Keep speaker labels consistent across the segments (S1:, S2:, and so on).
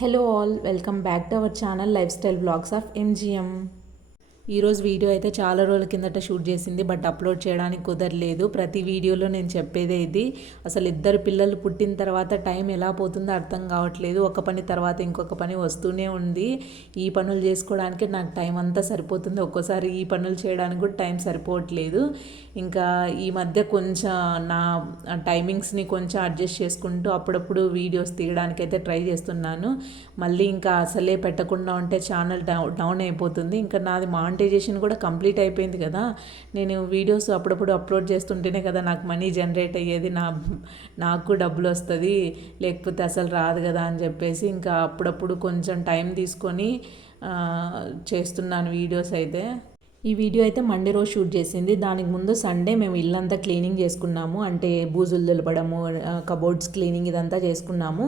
S1: Hello all welcome back to our channel lifestyle blogs of MGM ఈరోజు video అయితే చాలా రోజుల కిందట షూట్ చేసింది బట్ అప్లోడ్ చేయడానికి కుదరలేదు. ప్రతి వీడియోలో నేను చెప్పేదే ఇది. అసలు ఇద్దరు పిల్లలు పుట్టిన తర్వాత టైం ఎలా పోతుందో అర్థం కావట్లేదు. ఒక పని తర్వాత ఇంకొక పని వస్తూనే ఉంది. ఈ పనులు చేసుకోవడానికి నాకు టైం అంతా సరిపోతుంది. ఒక్కోసారి ఈ పనులు చేయడానికి కూడా టైం సరిపోవట్లేదు. ఇంకా ఈ మధ్య కొంచెం నా టైమింగ్స్ని కొంచెం అడ్జస్ట్ చేసుకుంటూ అప్పుడప్పుడు వీడియోస్ తీయడానికి అయితే ట్రై చేస్తున్నాను. మళ్ళీ ఇంకా అసలే పెట్టకుండా ఉంటే ఛానల్ డౌన్ డౌన్ అయిపోతుంది. ఇంకా నాది మానిటైజేషన్ కూడా కంప్లీట్ అయిపోయింది కదా. నేను వీడియోస్ అప్పుడప్పుడు అప్లోడ్ చేస్తుంటేనే కదా నాకు మనీ జనరేట్ అయ్యేది. నా నాకు డబ్బులు వస్తుంది. లేకపోతే అసలు రాదు కదా అని చెప్పేసి ఇంకా అప్పుడప్పుడు కొంచెం టైం తీసుకొని చేస్తున్నాను వీడియోస్ అయితే. ఈ వీడియో అయితే మండే రోజు షూట్ చేసింది. దానికి ముందు సండే మేము ఇల్లంతా క్లీనింగ్ చేసుకున్నాము. అంటే బూజులు దులపడము కబోర్డ్స్ క్లీనింగ్ ఇదంతా చేసుకున్నాము.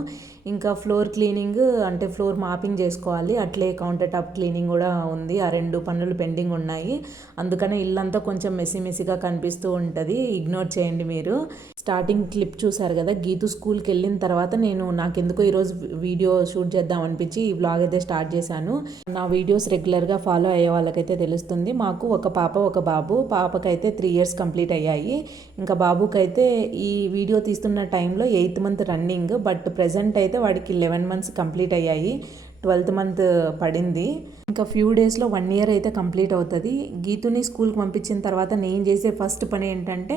S1: ఇంకా ఫ్లోర్ క్లీనింగ్ అంటే ఫ్లోర్ మాపింగ్ చేసుకోవాలి. అట్లే కౌంటర్ టాప్ క్లీనింగ్ కూడా ఉంది. ఆ రెండు పనులు పెండింగ్ ఉన్నాయి. అందుకనే ఇల్లంతా కొంచెం మెస్సి మెస్సిగా కనిపిస్తూ ఉంటుంది. ఇగ్నోర్ చేయండి మీరు. స్టార్టింగ్ క్లిప్ చూసారు కదా? గీతు స్కూల్కి వెళ్ళిన తర్వాత నేను నాకెందుకో ఈరోజు వీడియో షూట్ చేద్దాం అనిపించి ఈ వ్లాగ్ అయితే స్టార్ట్ చేశాను. నా వీడియోస్ రెగ్యులర్గా ఫాలో అయ్యే వాళ్ళకైతే తెలుస్తుంది. మాకు ఒక పాప ఒక బాబు. పాపకైతే త్రీ ఇయర్స్ కంప్లీట్ అయ్యాయి. ఇంకా బాబుకైతే ఈ వీడియో తీస్తున్న టైంలో eighth month running but present అయితే వాడికి లెవెన్ మంత్స్ కంప్లీట్ అయ్యాయి. ట్వెల్త్ మంత్ పడింది. ఇంకా ఫ్యూ డేస్లో వన్ ఇయర్ అయితే కంప్లీట్ అవుతుంది. గీతుని స్కూల్కి పంపించిన తర్వాత నేను చేసే ఫస్ట్ పని ఏంటంటే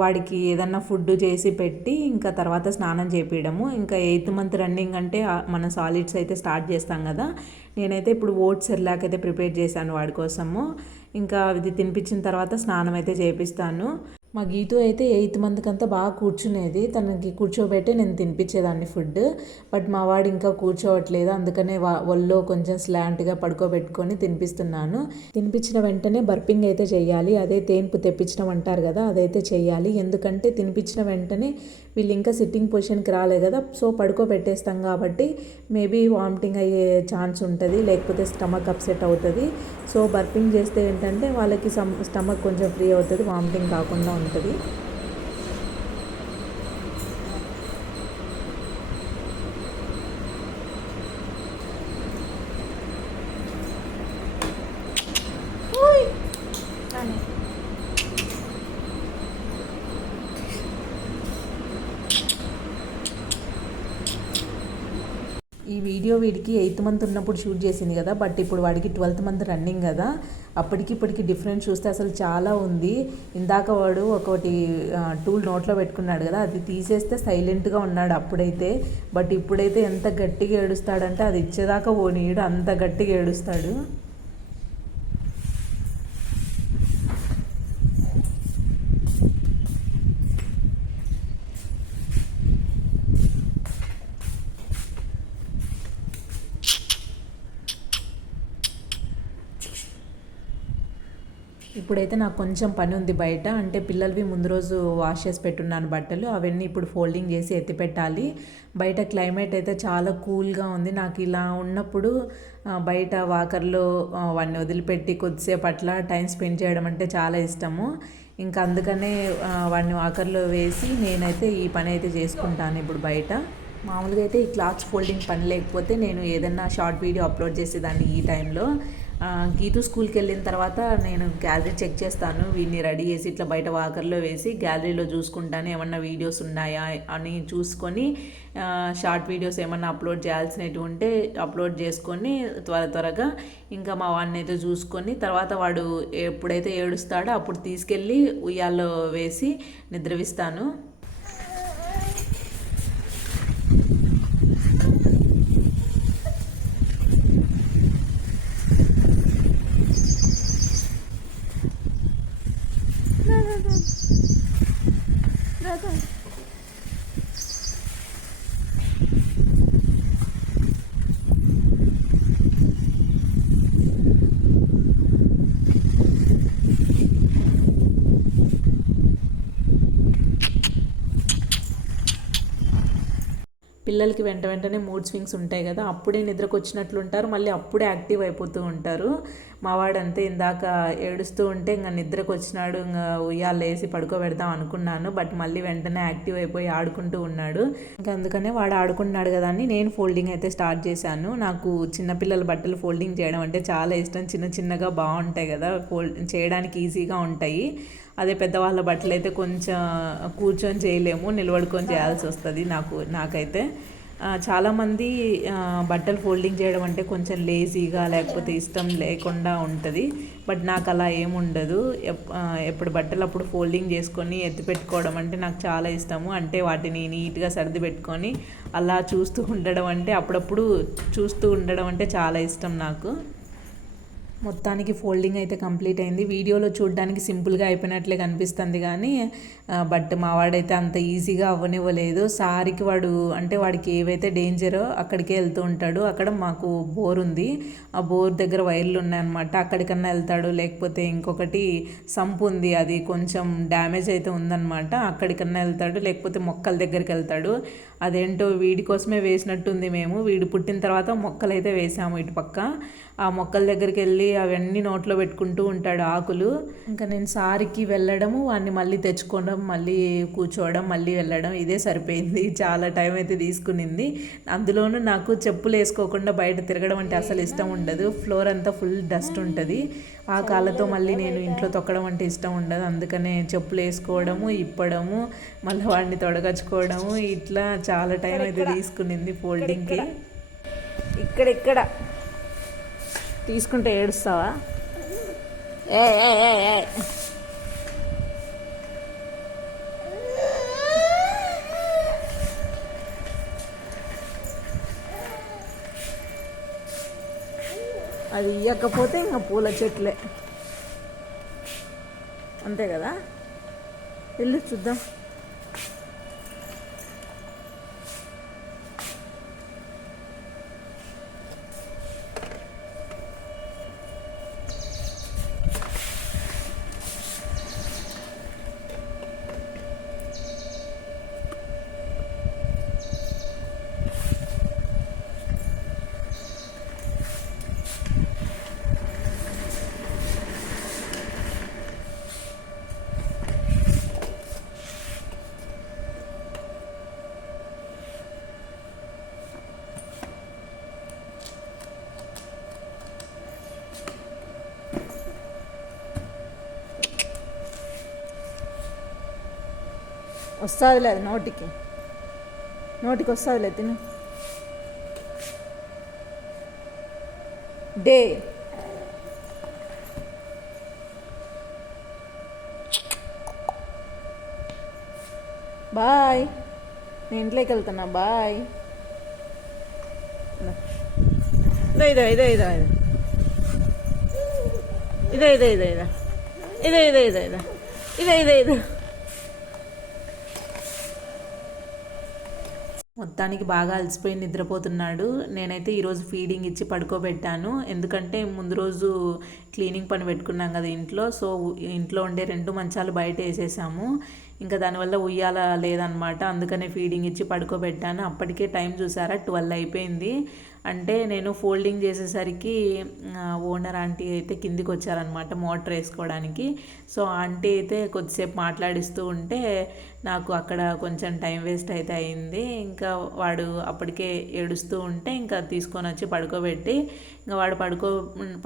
S1: వాడికి ఏదన్నా ఫుడ్ చేసి పెట్టి ఇంకా తర్వాత స్నానం చేపించడము ఇంకా ఎయిత్ మంత్ రన్నింగ్ అంటే మన సాలిడ్స్ అయితే స్టార్ట్ చేస్తాం కదా. నేనైతే ఇప్పుడు ఓట్స్ ఎర్లాక్ అయితే ప్రిపేర్ చేశాను వాడి కోసము. ఇంకా ఇది తినిపించిన తర్వాత స్నానం అయితే చేపిస్తాను. మా గీతు అయితే ఎయిత్ మంత్కి అంతా బాగా కూర్చునేది. తనకి కూర్చోబెట్టి నేను తినిపించేదాన్ని ఫుడ్. బట్ మా వాడు ఇంకా కూర్చోవట్లేదు. అందుకనే వా ఒళ్ళో కొంచెం స్లాంట్గా పడుకోబెట్టుకొని తినిపిస్తున్నాను. తినిపించిన వెంటనే బర్పింగ్ అయితే చేయాలి అదే తేన్పు తెప్పించడం అంటారు కదా అదైతే చేయాలి ఎందుకంటే తినిపించిన వెంటనే వీళ్ళు ఇంకా సిట్టింగ్ పొజిషన్కి రాలే కదా. సో పడుకోబెట్టేస్తాం కాబట్టి మేబీ వామిటింగ్ అయ్యే ఛాన్స్ ఉంటుంది. లేకపోతే స్టమక్ అప్సెట్ అవుతుంది. సో బర్పింగ్ చేస్తే ఏంటంటే వాళ్ళకి సమ్ స్టమక్ కొంచెం ఫ్రీ అవుతుంది. వామిటింగ్ కాకుండా ఉంటుంది ఈ వీడియో వీడికి ఎయిత్ మంత్ ఉన్నప్పుడు షూట్ చేసింది కదా బట్ ఇప్పుడు వాడికి ట్వెల్త్ మంత్ రన్నింగ్ కదా. అప్పటికి ఇప్పటికి డిఫరెన్స్ చూస్తే అసలు చాలా ఉంది. ఇందాక వాడు ఒకటి టూల్ నోట్లో పెట్టుకున్నాడు కదా అది తీసేస్తే సైలెంట్గా ఉన్నాడు అప్పుడైతే. బట్ ఇప్పుడైతే ఎంత గట్టిగా ఏడుస్తాడంటే అది ఇచ్చేదాకా ఓనీయుడు అంత గట్టిగా ఏడుస్తాడు. ఇప్పుడైతే నాకు కొంచెం పని ఉంది బయట. అంటే పిల్లలవి ముందు రోజు వాష్ చేసి పెట్టున్నాను బట్టలు. అవన్నీ ఇప్పుడు ఫోల్డింగ్ చేసి ఎత్తి పెట్టాలి. బయట క్లైమేట్ అయితే చాలా కూల్గా ఉంది. నాకు ఇలా ఉన్నప్పుడు బయట వాకర్లో వాడిని వదిలిపెట్టి కొద్దిసేపు అట్లా టైం స్పెండ్ చేయడం అంటే చాలా ఇష్టము. ఇంకా అందుకనే వాడిని వాకర్లో వేసి నేనైతే ఈ పని అయితే చేసుకుంటాను ఇప్పుడు బయట. మామూలుగా అయితే ఈ క్లాత్స్ ఫోల్డింగ్ పని లేకపోతే నేను ఏదన్నా షార్ట్ వీడియో అప్లోడ్ చేసేదాన్ని ఈ టైంలో. గీతు స్కూల్కి వెళ్ళిన తర్వాత నేను గ్యాలరీ చెక్ చేస్తాను. వీడిని రెడీ చేసి ఇట్లా బయట వాకర్లో వేసి గ్యాలరీలో చూసుకుంటాను. ఏమన్నా వీడియోస్ ఉన్నాయా అని చూసుకొని షార్ట్ వీడియోస్ ఏమన్నా అప్లోడ్ చేయాల్సినవి ఉంటే అప్లోడ్ చేసుకొని త్వర త్వరగా ఇంకా మా వాడిని అయితే చూసుకొని తర్వాత వాడు ఎప్పుడైతే ఏడుస్తాడో అప్పుడు తీసుకెళ్ళి ఉయ్యాల్లో వేసి నిద్రవిస్తాను. పిల్లలకి వెంట వెంటనే మూడ్ స్వింగ్స్ ఉంటాయి కదా అప్పుడే నిద్రకు వచ్చినట్లు ఉంటారు మళ్ళీ అప్పుడే యాక్టివ్ అయిపోతూ ఉంటారు. మావాడంతా ఇందాక ఏడుస్తూ ఉంటే ఇంకా నిద్రకు వచ్చినాడు ఇంకా ఉయ్యాలు వేసి పడుకోబెడదాం అనుకున్నాను బట్ మళ్ళీ వెంటనే యాక్టివ్ అయిపోయి ఆడుకుంటూ ఉన్నాడు. ఇంకా అందుకనే వాడు ఆడుకుంటున్నాడు కదా అని నేను ఫోల్డింగ్ అయితే స్టార్ట్ చేశాను. నాకు చిన్నపిల్లల బట్టలు ఫోల్డింగ్ చేయడం అంటే చాలా ఇష్టం. చిన్న చిన్నగా బాగుంటాయి కదా ఫోల్డ్ చేయడానికి ఈజీగా ఉంటాయి. అదే పెద్దవాళ్ళ బట్టలు అయితే కొంచెం కూర్చొని చేయలేము నిలబడుకొని చేయాల్సి వస్తుంది నాకు నాకైతే. చాలామంది బట్టలు ఫోల్డింగ్ చేయడం అంటే కొంచెం లేజీగా లేకపోతే ఇష్టం లేకుండా ఉంటుంది. బట్ నాకు అలా ఏముండదు ఎప్పుడు బట్టలు అప్పుడు ఫోల్డింగ్ చేసుకొని ఎత్తి పెట్టుకోవడం అంటే నాకు చాలా ఇష్టము. అంటే వాటిని నీట్గా సర్ది పెట్టుకొని అలా చూస్తూ ఉండడం అంటే అప్పుడప్పుడు చూస్తూ ఉండడం అంటే చాలా ఇష్టం నాకు. మొత్తానికి ఫోల్డింగ్ అయితే కంప్లీట్ అయింది. వీడియోలో చూడడానికి సింపుల్గా అయిపోయినట్లే కనిపిస్తుంది కానీ బట్ మా వాడైతే అంత ఈజీగా అవ్వనివ్వలేదు. సారికి వాడు అంటే వాడికి ఏవైతే డేంజరో అక్కడికే వెళ్తూ ఉంటాడు. అక్కడ మాకు బోర్ ఉంది. ఆ బోర్ దగ్గర వైర్లు ఉన్నాయన్నమాట. అక్కడికన్నా వెళ్తాడు. లేకపోతే ఇంకొకటి సంపు ఉంది. అది కొంచెం డ్యామేజ్ అయితే ఉందన్నమాట. అక్కడికన్నా వెళ్తాడు. లేకపోతే మొక్కల దగ్గరికి వెళ్తాడు. అదేంటో వీడి కోసమే వేసినట్టుంది మేము. వీడు పుట్టిన తర్వాత మొక్కలైతే వేసాము ఇటు పక్క ఆ మొక్కల దగ్గరికి వెళ్ళి అవన్నీ నోట్లో పెట్టుకుంటూ ఉంటాడు ఆకులు. ఇంకా నేను సారికి వెళ్ళడము వాడిని మళ్ళీ తెచ్చుకోవడం మళ్ళీ కూర్చోవడం మళ్ళీ వెళ్ళడం ఇదే సరిపోయింది. చాలా టైం అయితే తీసుకునింది. అందులోనూ నాకు చెప్పులు వేసుకోకుండా బయట తిరగడం అంటే అసలు ఇష్టం ఉండదు. ఫ్లోర్ అంతా ఫుల్ డస్ట్ ఉంటుంది. ఆ కాళ్ళతో మళ్ళీ నేను ఇంట్లో తొక్కడం అంటే ఇష్టం ఉండదు. అందుకనే చెప్పులు వేసుకోవడము ఇప్పడము మళ్ళీ వాడిని తొడగచ్చుకోవడము ఇట్లా చాలా టైం అయితే తీసుకునింది ఫోల్డింగ్కి. ఇక్కడ ఇక్కడ తీసుకుంటే ఏడుస్తావా? ఏ అది ఇవ్వకపోతే ఇంకా పూల చెట్లే. అంతే కదా? వెళ్ళి చూద్దాం. వస్తుందిలే అది నోటికి. నోటికి వస్తుందిలే తిను. డే. బాయ్. నేను ఇంట్లోకి వెళ్తున్నా బాయ్. ఇదే ఇదో ఇదే ఇదే. ఇదే ఇదే ఇదే ఇదే. ఇదే ఇదే ఇదే ఇదే. ఇదే ఇదే ఇదే. మొత్తానికి బాగా అలసిపోయి నిద్రపోతున్నాడు. నేనైతే ఈరోజు ఫీడింగ్ ఇచ్చి పడుకోబెట్టాను. ఎందుకంటే ముందు రోజు క్లీనింగ్ పని పెట్టుకున్నాం కదా ఇంట్లో. సో ఇంట్లో ఉండే రెండు మంచాలు బయట వేసేసాము. ఇంకా దానివల్ల ఉయ్యాల లేదనమాట. అందుకనే ఫీడింగ్ ఇచ్చి పడుకోబెట్టాను. అప్పటికే టైం చూసారా? ట్వెల్వ్ అయిపోయింది. అంటే నేను ఫోల్డింగ్ చేసేసరికి ఓనర్ ఆంటీ అయితే కిందికి వచ్చారనమాట మోటార్ వేసుకోవడానికి. సో ఆంటీ అయితే కొద్దిసేపు మాట్లాడిస్తూ ఉంటే నాకు అక్కడ కొంచెం టైం వేస్ట్ అయితే అయింది. ఇంకా వాడు అప్పటికే ఏడుస్తూ ఉంటే ఇంకా తీసుకొని వచ్చి పడుకోబెట్టి ఇంకా వాడు పడుకో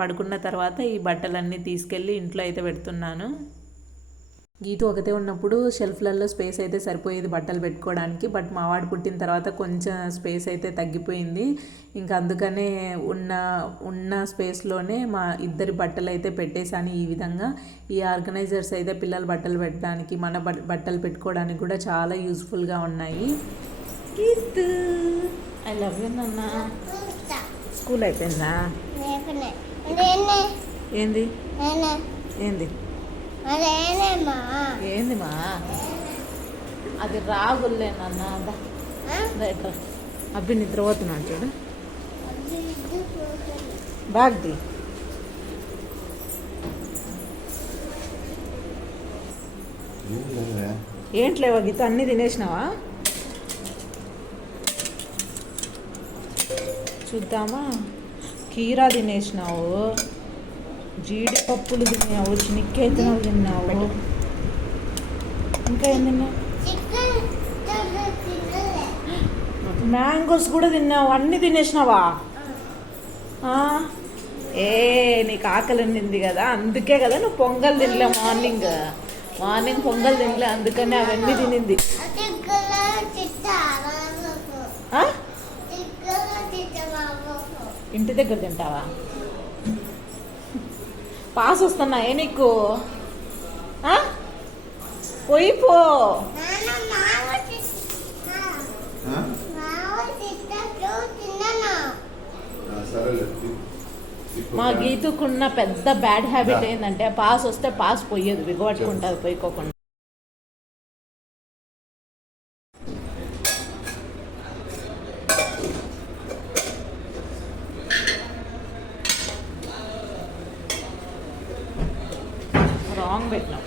S1: పడుకున్న తర్వాత ఈ బట్టలన్నీ తీసుకెళ్ళి ఇంట్లో అయితే పెడుతున్నాను. గీతు ఒకతే ఉన్నప్పుడు షెల్ఫ్లలో స్పేస్ అయితే సరిపోయేది బట్టలు పెట్టుకోవడానికి బట్ మా వాడు పుట్టిన తర్వాత కొంచెం స్పేస్ అయితే తగ్గిపోయింది. ఇంకా అందుకనే ఉన్న ఉన్న స్పేస్లోనే మా ఇద్దరి బట్టలు అయితే పెట్టేశాను ఈ విధంగా. ఈ ఆర్గనైజర్స్ అయితే పిల్లల బట్టలు పెట్టడానికి మన బట్- బట్టలు పెట్టుకోవడానికి కూడా చాలా యూస్ఫుల్గా ఉన్నాయి. గీతు ఐ లవ్ యూ నాన్న. స్కూల్ అయిపోయిందా? ఏంది? ఏంది? ఏంది మా? అది రాగుల్లే నాన్న. అబ్బి నిద్రపోతున్నాడు చూడు. బ్యాగ్ది ఏంట్లేవా గీత? అన్నీ తినేసినావా? చూద్దామా? కీరా తినేసినావు. జీడిపప్పులు తిన్నావు? చినిక్కేతనాలు తిన్నావు? ఇంకా ఏం తిన్నావు మ్యాంగోస్ కూడా తిన్నావు? అన్నీ తినేసినావా? ఏ నీకు ఆకలి ఉండింది కదా. అందుకే కదా నువ్వు పొంగల్ తినలే మార్నింగ్. మార్నింగ్ పొంగల్ తినలే అందుకనే అవన్నీ తినింది? ఇంటి దగ్గర తింటావా? పాస్ వస్తున్నాయే నీకు? పోయి పో. మా గీతుకున్న పెద్ద బ్యాడ్ హ్యాబిట్ ఏంటంటే పాస్ వస్తే పాస్ పోయేది బిగబట్టుకుంటుంది పోయికోకుండా. రాంగ్ పెట్టినావు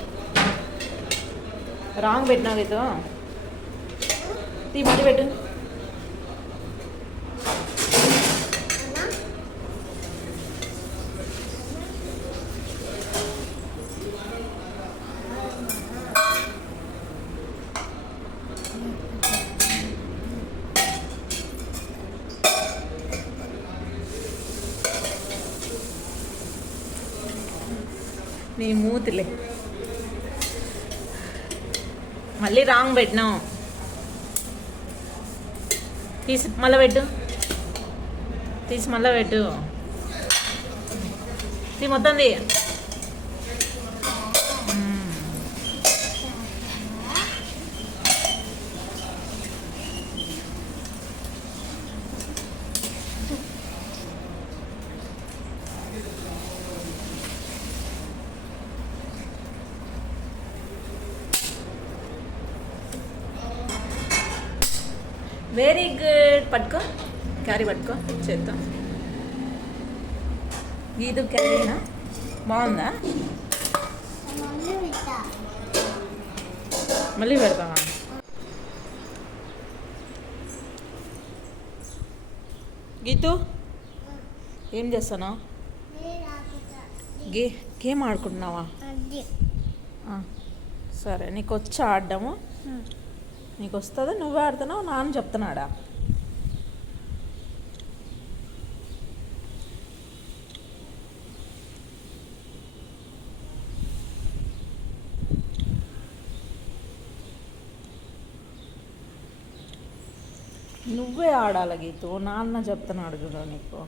S1: రాంగ్ పెట్టినావు గీత తీ మళ్ళీ పెట్టు. నీ మూతిలే. మళ్ళీ రాంగ్ పెట్టినాం. తీసి మళ్ళీ పెట్టు. తీసి మళ్ళీ పెట్టు. తీ మొత్తం తీ మ్మ్. వెరీ గుడ్ పట్టుకో. క్యారీ పట్టుకో. చేద్దాం గీదు క్యారీనా బాగుందా? మళ్ళీ పెడతావా? గీతు ఏం చేస్తాను గే గేమ్ ఆడుకుంటున్నావా? సరే నీకు వచ్చి ఆడడము నీకు వస్తుందా నువ్వే ఆడుతున్నావు? నాన్న చెప్తున్నాడా? నువ్వే ఆడాలి గీతు? నాన్న చెప్తున్నాడు చూడు నీకు.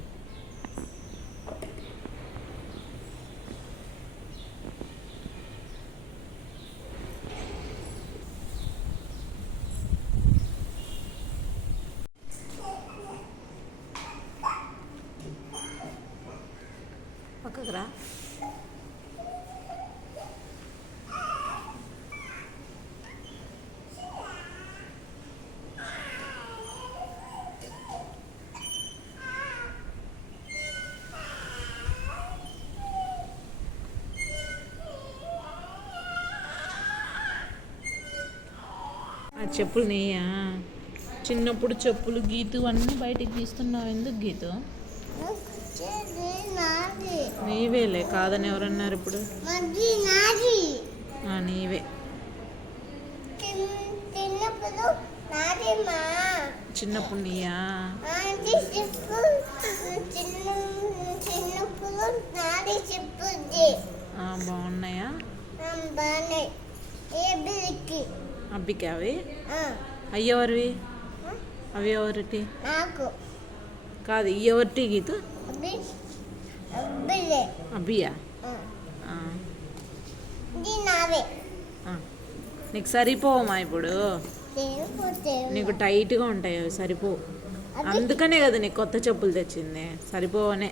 S1: చెప్పులు నేయా చిన్నప్పుడు చెప్పులు గీతు అన్నీ బయటికి తీస్తున్నావు ఎందుకు గీతు? నీవేలే కాదని ఎవరన్నారు ఇప్పుడు? నీవే.
S2: చిన్నప్పుడు
S1: నీయా? బాగున్నాయా?
S2: బాగున్నాయి. ఏ
S1: అబ్బికి అవి ఎవరివి అవి ఎవరిటి? కాదు ఎవరిటి గీతు? అబ్బియా. నీకు సరిపోవమ్మా ఇప్పుడు? నీకు టైట్గా ఉంటాయి అవి సరిపో అందుకనే కదా నీకు కొత్త చెప్పులు తెచ్చింది. సరిపోవనే.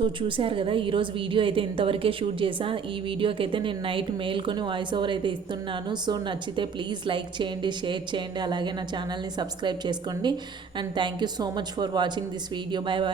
S1: సో చూశారు కదా ఈరోజు వీడియో అయితే ఇంతవరకే షూట్ చేసా ఈ వీడియోకి అయితే నేను నైట్ మేల్కొని వాయిస్ ఓవర్ అయితే ఇస్తున్నాను. సో నచ్చితే ప్లీజ్ లైక్ చేయండి షేర్ చేయండి అలాగే నా ఛానల్ని సబ్స్క్రైబ్ చేసుకోండి. And thank you so much for watching this video. Bye bye